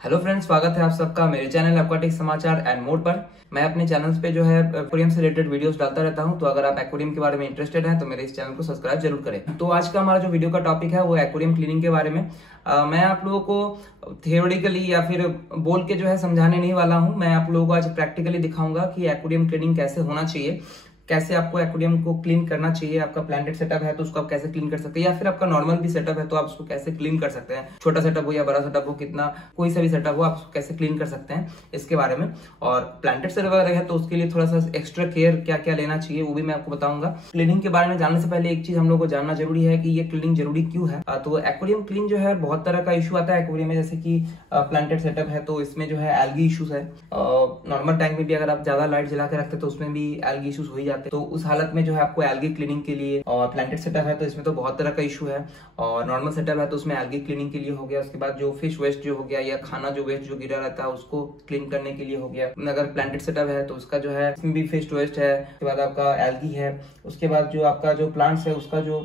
Hello friends, स्वागत है आप सबका मेरे चैनल एक्वाटिक समाचार एंड मोड पर। मैं अपने चैनल्स पे जो है एक्वेरियम से रिलेटेड वीडियोस डालता रहता हूं, तो अगर आप एक्वेरियम के बारे में इंटरेस्टेड हैं तो मेरे इस चैनल को सब्सक्राइब जरूर करें। तो आज का हमारा जो वीडियो का टॉपिक है वो एक्वेरियम क्लीनिंग के बारे में। मैं आप लोगों को थियोरिटिकली या फिर बोल के जो है समझाने नहीं वाला हूँ। मैं आप लोगों को आज प्रैक्टिकली दिखाऊंगा कि एक्वेरियम क्लीनिंग कैसे होना चाहिए, कैसे आपको एक्वेरियम को क्लीन करना चाहिए। आपका प्लांटेड सेटअप है तो उसको आप कैसे क्लीन कर सकते हैं, या फिर आपका नॉर्मल भी सेटअप है तो आप उसको कैसे क्लीन कर सकते हैं। छोटा सेटअप हो या बड़ा सेटअप हो, कितना कोई सा भी सेटअप हो, आप उसको कैसे क्लीन कर सकते हैं इसके बारे में। और प्लांटेड सेटअप अगर है तो उसके लिए थोड़ा सा एक्स्ट्रा केयर क्या क्या लेना चाहिए वो भी मैं आपको बताऊंगा। क्लीनिंग के बारे में जानने से पहले एक चीज हम लोग को जानना जरूरी है कि ये क्लीनिंग जरूरी क्यों है। तो एक्वेरियम क्लीन जो है बहुत तरह का इशू आता है एक्वेरियम में, जैसे कि प्लांटेड सेटअप है तो इसमें जो है एल्गी इशूज है। नॉर्मल टैंक में भी अगर आप ज्यादा लाइट जला के रखते हैं तो उसमें भी एल्गी इशूज हो ही जाते हैं। तो उस हालत में जो है आपको एल्गी क्लीनिंग के लिए, और प्लांटेड सेटअप है तो इसमें तो बहुत तरह का इशू है, और नॉर्मल सेटअप है तो उसमें एल्गी क्लीनिंग के लिए हो गया। उसके बाद जो फिश वेस्ट जो हो गया या खाना जो वेस्ट जो गिरा रहता है उसको क्लीन करने के लिए हो गया। अगर प्लांटेड सेटअप है तो उसका जो है इसमें भी फिश वेस्ट है, उसके बाद आपका एल्गी है, उसके बाद जो आपका जो प्लांट्स है उसका जो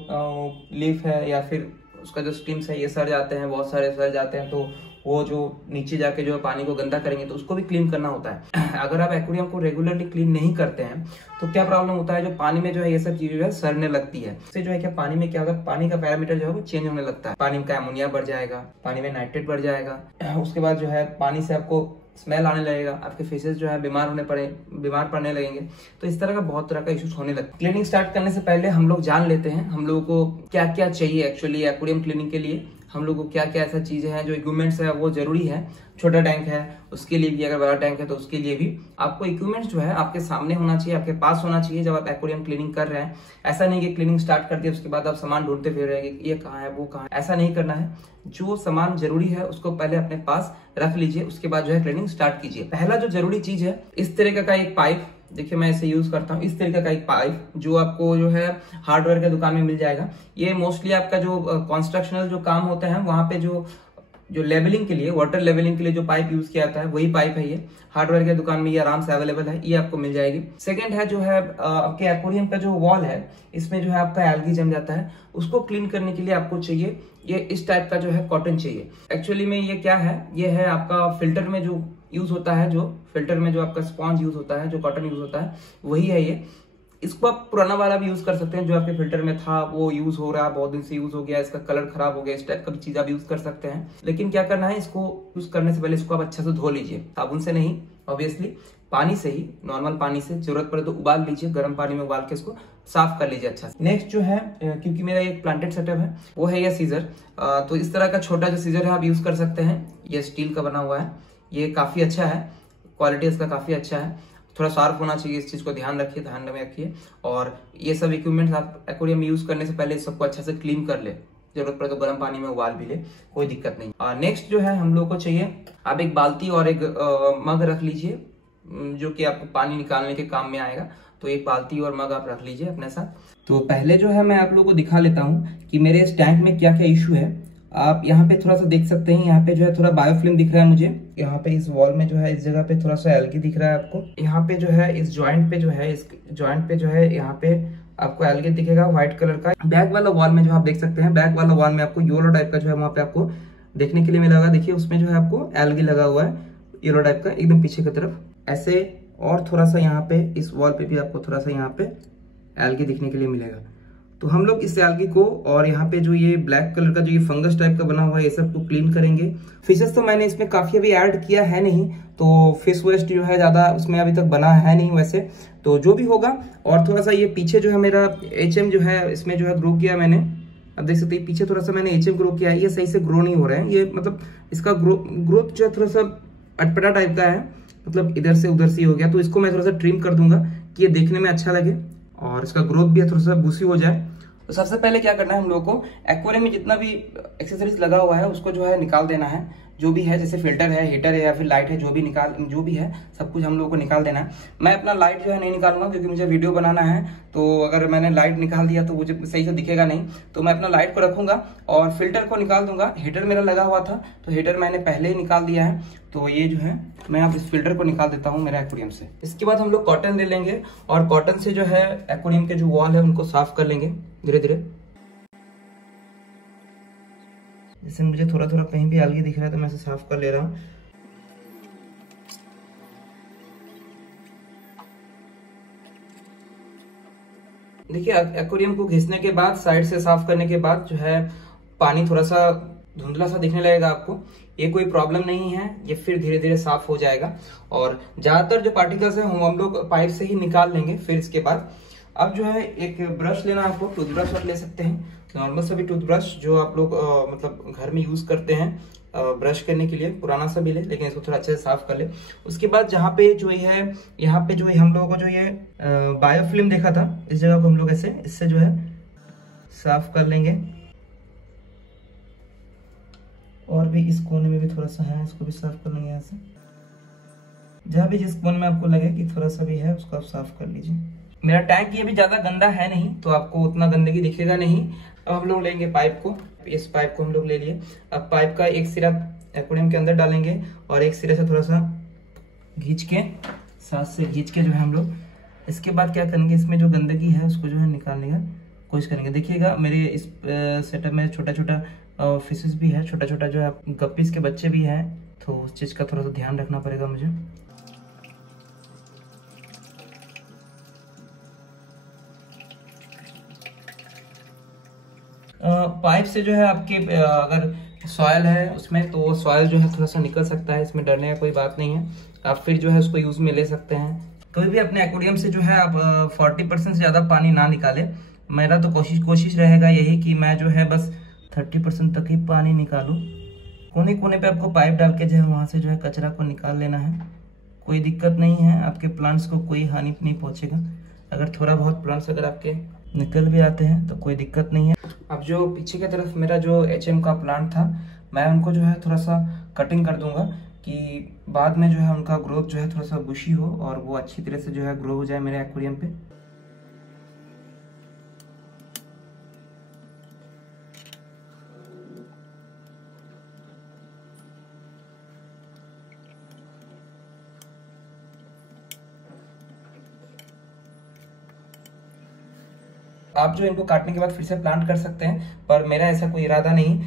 लीफ है या फिर उसका जो स्टिम्स है ये सड़ जाते हैं, बहुत सारे सड़ जाते हैं। तो वो जो नीचे जाके जो पानी को गंदा करेंगे तो उसको भी क्लीन करना होता है। अगर आप एक्वेरियम को रेगुलरली क्लीन नहीं करते हैं तो क्या प्रॉब्लम होता है, जो पानी में जो है ये सब चीजें जो है सड़ने लगती है। इससे जो है क्या पानी में क्या होगा, पानी का पैरामीटर जो है वो चेंज होने लगता है। पानी का अमोनिया बढ़ जाएगा, पानी में नाइट्रेट बढ़ जाएगा, उसके बाद जो है पानी से आपको स्मेल आने लगेगा, आपके फेसेस जो है बीमार पड़ने लगेंगे। तो इस तरह का बहुत तरह का इश्यूज होने लगता है। क्लीनिंग स्टार्ट करने से पहले हम लोग जान लेते हैं हम लोगों को क्या क्या चाहिए एक्चुअली एक्वेरियम क्लीनिंग के लिए। हम लोग को क्या क्या ऐसा चीजें हैं जो इक्विपमेंट्स है वो जरूरी है। छोटा टैंक है उसके लिए भी, अगर बड़ा टैंक है तो उसके लिए भी आपको इक्विपमेंट्स जो है आपके सामने होना चाहिए, आपके पास होना चाहिए जब आप एक्वेरियम क्लीनिंग कर रहे हैं। ऐसा नहीं कि क्लीनिंग स्टार्ट कर दिया उसके बाद आप सामान ढूंढते फिर रहे हैं ये कहाँ है वो कहाँ है, ऐसा नहीं करना है। जो सामान जरूरी है उसको पहले अपने पास रख लीजिए, उसके बाद जो है क्लीनिंग स्टार्ट कीजिए। पहला जो जरूरी चीज है, इस तरीके का एक पाइप, देखिए मैं इसे यूज करता हूँ, इस तरीके का एक पाइप जो आपको जो है हार्डवेयर के दुकान में मिल जाएगा। ये मोस्टली आपका जो कंस्ट्रक्शनल जो काम होते हैं वहां पे जो लेवलिंग के लिए, वाटर लेवलिंग के लिए जो पाइप यूज किया जाता है वही पाइप है। ये हार्डवेयर के दुकान में ये आराम से अवेलेबल है, ये आपको मिल जाएगी। सेकंड है जो है आपके एक्वेरियम का जो वॉल है इसमें जो है आपका एल्गी जम जाता है, उसको क्लीन करने के लिए आपको चाहिए ये इस टाइप का जो है कॉटन चाहिए। एक्चुअली में ये क्या है, ये है आपका फिल्टर में जो यूज होता है, जो फिल्टर में जो आपका स्पॉन्ज यूज होता है, जो कॉटन यूज होता है वही है ये। इसको आप पुराना वाला भी यूज कर सकते हैं, जो आपके फिल्टर में था वो यूज हो रहा है, बहुत दिन से यूज हो गया, इसका कलर खराब हो गया, इस टाइप का भी चीज आप यूज कर सकते हैं। लेकिन क्या करना है, इसको यूज करने से पहले इसको आप अच्छा से धो लीजिए, साबुन से नहीं ऑब्वियसली, पानी से ही, नॉर्मल पानी से, जरूरत पड़े तो उबाल लीजिए, गर्म पानी में उबाल के इसको साफ कर लीजिए अच्छा से। नेक्स्ट जो है, क्योंकि मेरा एक प्लांटेड सेटअप है वो है ये सीजर। तो इस तरह का छोटा जो सीजर है आप यूज कर सकते हैं, ये स्टील का बना हुआ है, ये काफी अच्छा है, क्वालिटी इसका काफी अच्छा है। थोड़ा शार्प होना चाहिए, इस चीज को ध्यान रखिए, ध्यान में रखिए। और ये सब इक्विपमेंट्स आप एक्वेरियम में यूज करने से पहले सबको अच्छा से क्लीन कर ले, जरूरत पड़े तो गर्म पानी में उबाल भी ले, कोई दिक्कत नहीं। नेक्स्ट जो है हम लोग को चाहिए, आप एक बाल्टी और एक मग रख लीजिए जो कि आपको पानी निकालने के काम में आएगा। तो एक बाल्टी और मग आप रख लीजिए अपने साथ। तो पहले जो है मैं आप लोगों को दिखा लेता हूँ कि मेरे इस टैंक में क्या क्या इशू है। आप यहाँ पे थोड़ा सा देख सकते हैं, यहाँ पे जो है थोड़ा बायोफिल्म दिख रहा है मुझे, यहाँ पे इस वॉल में जो है इस जगह पे थोड़ा सा एल्गी दिख रहा है आपको। यहाँ पे जो है इस जॉइंट पे जो है, इस जॉइंट पे जो है यहाँ पे आपको एल्गी दिखेगा व्हाइट कलर का। बैक वाला वॉल में जो आप देख सकते हैं, बैक वाला वॉल में आपको येलो टाइप का जो है वहाँ पे आपको देखने के लिए मिलेगा। देखिए उसमें जो है आपको एल्गी लगा हुआ है येलो टाइप का, एकदम पीछे की तरफ ऐसे। और थोड़ा सा यहाँ पे इस वॉल पे भी आपको थोड़ा सा यहाँ पे एल्गी दिखने के लिए मिलेगा। तो हम लोग इस एल्गी को, और यहाँ पे जो ये ब्लैक कलर का जो ये फंगस टाइप का बना हुआ है, ये सब को क्लीन करेंगे। फिशेस तो मैंने इसमें काफी अभी ऐड किया है नहीं, तो फिश वेस्ट जो है ज्यादा उसमें अभी तक बना है नहीं वैसे, तो जो भी होगा। और थोड़ा सा ये पीछे जो है मेरा HM जो है इसमें जो है ग्रो किया मैंने, अब देख सकते हैं पीछे थोड़ा सा मैंने HM ग्रो किया है, ये सही से ग्रो नहीं हो रहा है, ये मतलब इसका ग्रोथ जो है थोड़ा सा अटपटा टाइप का है, मतलब इधर से उधर से हो गया। तो इसको मैं थोड़ा सा ट्रिम कर दूंगा कि ये देखने में अच्छा लगे और इसका ग्रोथ भी थोड़ा सा बूसी हो जाए। तो सबसे पहले क्या करना है, हम लोग को एक्वेरियम में जितना भी एक्सेसरीज लगा हुआ है उसको जो है निकाल देना है। जो भी है, जैसे फिल्टर है, हीटर है या फिर लाइट है, जो भी है सब कुछ हम लोग को निकाल देना है। मैं अपना लाइट जो है नहीं निकालूंगा क्योंकि मुझे वीडियो बनाना है, तो अगर मैंने लाइट निकाल दिया तो मुझे सही से दिखेगा नहीं, तो मैं अपना लाइट को रखूंगा और फिल्टर को निकाल दूंगा। हीटर मेरा लगा हुआ था तो हीटर मैंने पहले ही निकाल दिया है, तो ये जो है मैं अब इस फिल्टर को निकाल देता हूँ मेरा एक्वेरियम से। इसके बाद हम लोग कॉटन ले लेंगे और कॉटन से जो है एक्वेरियम के जो वॉल है उनको साफ कर लेंगे धीरे धीरे। जैसे मुझे थोड़ा थोड़ा कहीं भी एल्गी दिख रहा है तो मैं इसे साफ कर ले रहा हूँ। देखिए एक्वेरियम को घिसने के बाद, साइड से साफ करने के बाद जो है पानी थोड़ा सा धुंधला सा दिखने लगेगा आपको। ये कोई प्रॉब्लम नहीं है, ये फिर धीरे धीरे साफ हो जाएगा। और ज्यादातर जो पार्टिकल्स है हम लोग पाइप से ही निकाल लेंगे। फिर इसके बाद अब जो है एक ब्रश लेना है आपको, टूथब्रश आप ले सकते हैं, नॉर्मल सा भी टूथब्रश जो आप लोग मतलब घर में यूज करते हैं ब्रश करने के लिए, पुराना सा भी ले, लेकिन इसको थोड़ा अच्छे से साफ कर ले। उसके बाद जहाँ पे जो है, यहाँ पे जो है हम लोगों को जो ये बायोफिल्म देखा था, इस जगह को हम लोग ऐसे इससे जो है साफ कर लेंगे। और भी इस कोने में भी थोड़ा सा है, इसको भी साफ कर लेंगे यहाँ से। जहाँ भी जिस कोने में आपको लगे कि थोड़ा सा भी है उसको आप साफ कर लीजिए। मेरा टैंक ये भी ज्यादा गंदा है नहीं, तो आपको उतना गंदगी दिखेगा नहीं। अब हम लोग लेंगे पाइप को, इस पाइप को हम लोग ले लिए। अब पाइप का एक सिरा एक्वेरियम के अंदर डालेंगे और एक सिरे से थोड़ा सा खींच के, साथ से खींच के जो है हम लोग इसके बाद क्या करेंगे, इसमें जो गंदगी है उसको जो है निकालने का कोशिश करेंगे। देखिएगा मेरे इस सेटअप में छोटा छोटा फिशेस भी है, छोटा छोटा जो है गप्पीज के बच्चे भी हैं, तो उस चीज का थोड़ा सा ध्यान रखना पड़ेगा मुझे। पाइप से जो है आपके अगर सॉयल है उसमें, तो वो सॉयल जो है थोड़ा सा निकल सकता है, इसमें डरने का कोई बात नहीं है। आप फिर जो है उसको यूज में ले सकते हैं। कभी भी अपने एक्वेरियम से जो है आप 40% से ज्यादा पानी ना निकाले। मेरा तो कोशिश रहेगा यही कि मैं जो है बस 30% तक ही पानी निकालूं। कोने कोने पे आपको पाइप डाल के जो है वहां से जो है कचरा को निकाल लेना है। कोई दिक्कत नहीं है, आपके प्लांट्स को कोई हानि नहीं पहुंचेगा। अगर थोड़ा बहुत प्लांट्स अगर आपके निकल भी आते हैं तो कोई दिक्कत नहीं है। अब जो पीछे की तरफ मेरा जो HM का प्लांट था, मैं उनको जो है थोड़ा सा कटिंग कर दूंगा कि बाद में जो है उनका ग्रोथ जो है थोड़ा सा बुशी हो और वो अच्छी तरह से जो है ग्रो हो जाए मेरे एक्वेरियम पे। आप जो इनको काटने के बाद फिर से प्लांट कर सकते हैं, पर मेरा ऐसा कोई इरादा नहीं।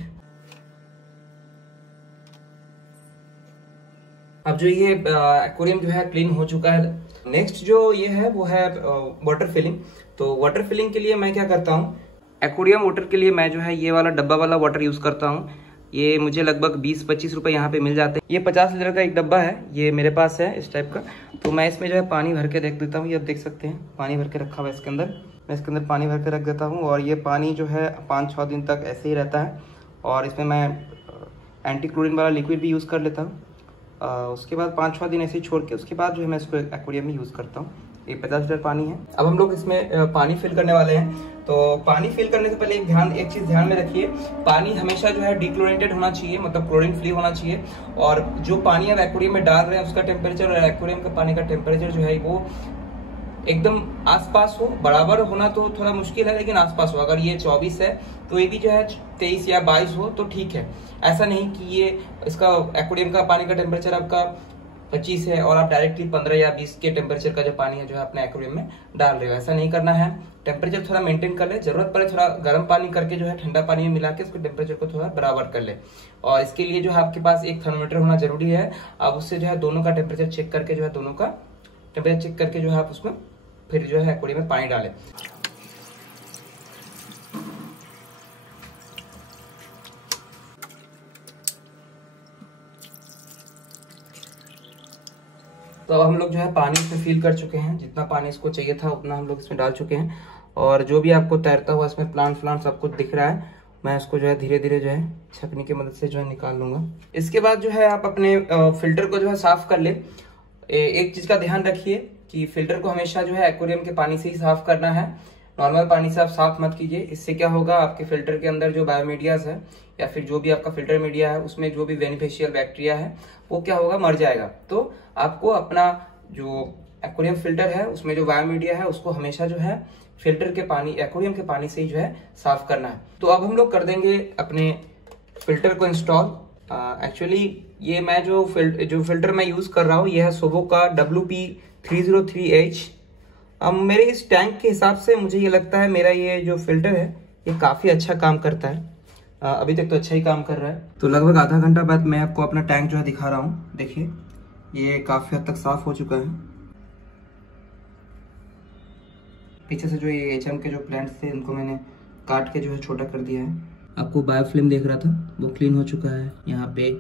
अब जो ये एक्वेरियम जो है क्लीन हो चुका है। नेक्स्ट जो ये है वो है वाटर फिलिंग। तो वाटर फिलिंग के लिए मैं क्या करता हूँ, एक्वेरियम वाटर के लिए मैं जो है ये वाला डब्बा वाला वाटर यूज करता हूँ। ये मुझे लगभग 20-25 रुपए यहाँ पे मिल जाते हैं। ये 50 लीटर का एक डब्बा है, ये मेरे पास है इस टाइप का। तो मैं इसमें जो है पानी भर के देख देता हूँ। ये आप देख सकते हैं पानी भर के रखा हुआ है इसके अंदर। मैं इसके अंदर पानी भर के रख देता हूँ और ये पानी जो है 5-6 दिन तक ऐसे ही रहता है। और इसमें मैं एंटी क्लोरीन वाला लिक्विड भी यूज़ कर लेता हूँ। उसके बाद 5-6 दिन ऐसे ही छोड़ के उसके बाद जो है मैं इसको एक्वेरियम में यूज़ करता हूँ। ये 50 लीटर पानी है। अब हम लोग इसमें पानी फिल करने वाले हैं। तो पानी फिल करने से पहले एक चीज ध्यान में रखिए, पानी हमेशा जो है डिक्लोरेटेड होना चाहिए, मतलब क्लोरीन फ्री होना चाहिए। और जो पानी आप एक्वेरियम में डाल रहे हैं उसका टेम्परेचर और एक्वेरियम का पानी का टेम्परेचर जो है वो एकदम आसपास हो। बराबर होना तो थोड़ा मुश्किल है, लेकिन आसपास हो। अगर ये 24 है तो ये भी जो है 23 या 22 हो तो ठीक है। ऐसा नहीं कि ये इसका एक्वेरियम का पानी का टेम्परेचर आपका 25 है और आप डायरेक्टली 15 या 20 के टेम्परेचर का जो पानी है जो है अपने एक्वेरियम में डाल रहे हो। ऐसा नहीं करना है। टेम्परेचर थोड़ा मेंटेन कर ले, जरूरत पड़े थोड़ा गर्म पानी करके जो है ठंडा पानी में मिला के उसके टेम्परेचर को थोड़ा बराबर कर ले। और इसके लिए जो है आपके पास एक थर्मोमीटर होना जरूरी है। आप उससे जो है दोनों का टेम्परेचर चेक करके जो है दोनों का टेम्परेचर चेक करके जो है आप उसमें फिर जो है एक्वेरियम में पानी डालें। तो अब हम लोग जो है पानी इसमें फिल कर चुके हैं। जितना पानी इसको चाहिए था उतना हम लोग इसमें डाल चुके हैं। और जो भी आपको तैरता हुआ इसमें प्लांट सब कुछ दिख रहा है, मैं इसको जो है धीरे धीरे जो है छकनी की मदद से जो है निकाल लूंगा। इसके बाद जो है आप अपने फिल्टर को जो है साफ कर ले। एक चीज का ध्यान रखिए कि फिल्टर को हमेशा जो है एक्वेरियम के पानी से ही साफ करना है। नॉर्मल पानी से आप साफ मत कीजिए। इससे क्या होगा, आपके फिल्टर के अंदर जो बायोमीडियाज है या फिर जो भी आपका फिल्टर मीडिया है उसमें जो भी बेनिफिशियल बैक्टीरिया है वो क्या होगा, मर जाएगा। तो आपको अपना जो एक्वेरियम फिल्टर है उसमें जो बायोमीडिया है उसको हमेशा जो है फिल्टर के पानी, एक्वेरियम के पानी से ही जो है साफ करना है। तो अब हम लोग कर देंगे अपने फिल्टर को इंस्टॉल। एक्चुअली ये मैं जो फिल्टर मैं यूज कर रहा हूँ ये है सोबो का WP303H। अब मेरे इस टैंक के हिसाब से मुझे ये लगता है मेरा ये जो फिल्टर है ये काफी अच्छा काम करता है। अभी तक तो अच्छा ही काम कर रहा है। तो लगभग आधा घंटा बाद मैं आपको अपना टैंक जो है दिखा रहा हूँ। देखिए ये काफी हद तक साफ हो चुका है। पीछे से जो ये HM के जो प्लांट्स थे इनको मैंने काट के जो है छोटा कर दिया है। आपको बायोफ्लिम देख रहा था, वो क्लीन हो चुका है। यहाँ पे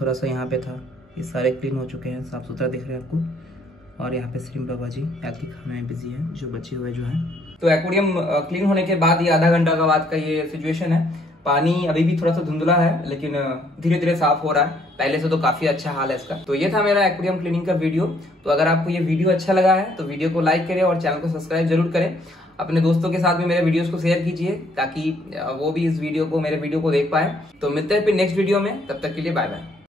थोड़ा सा यहाँ पे था, ये सारे क्लीन हो चुके हैं, साफ़ सुथरा दिख रहे हैं आपको। और यहाँ पे श्रिम्प बाबा जी हेल्थी खाने में बिजी है, जो बचे हुए जो हैं। तो एक्वेरियम क्लीन होने के बाद ये आधा घंटा का बाद का ये सिचुएशन है। पानी अभी भी थोड़ा सा धुंधला है, लेकिन धीरे धीरे साफ हो रहा है। पहले से तो काफी अच्छा हाल है इसका। तो ये था मेरा एक्वेरियम क्लीनिंग का वीडियो। तो अगर आपको ये वीडियो अच्छा लगा है तो वीडियो को लाइक करें और चैनल को सब्सक्राइब जरूर करें। अपने दोस्तों के साथ भी मेरे वीडियोस को शेयर कीजिए ताकि वो भी इस वीडियो को, मेरे वीडियो को देख पाए। तो मिलते हैं फिर नेक्स्ट वीडियो में, तब तक के लिए बाय बाय।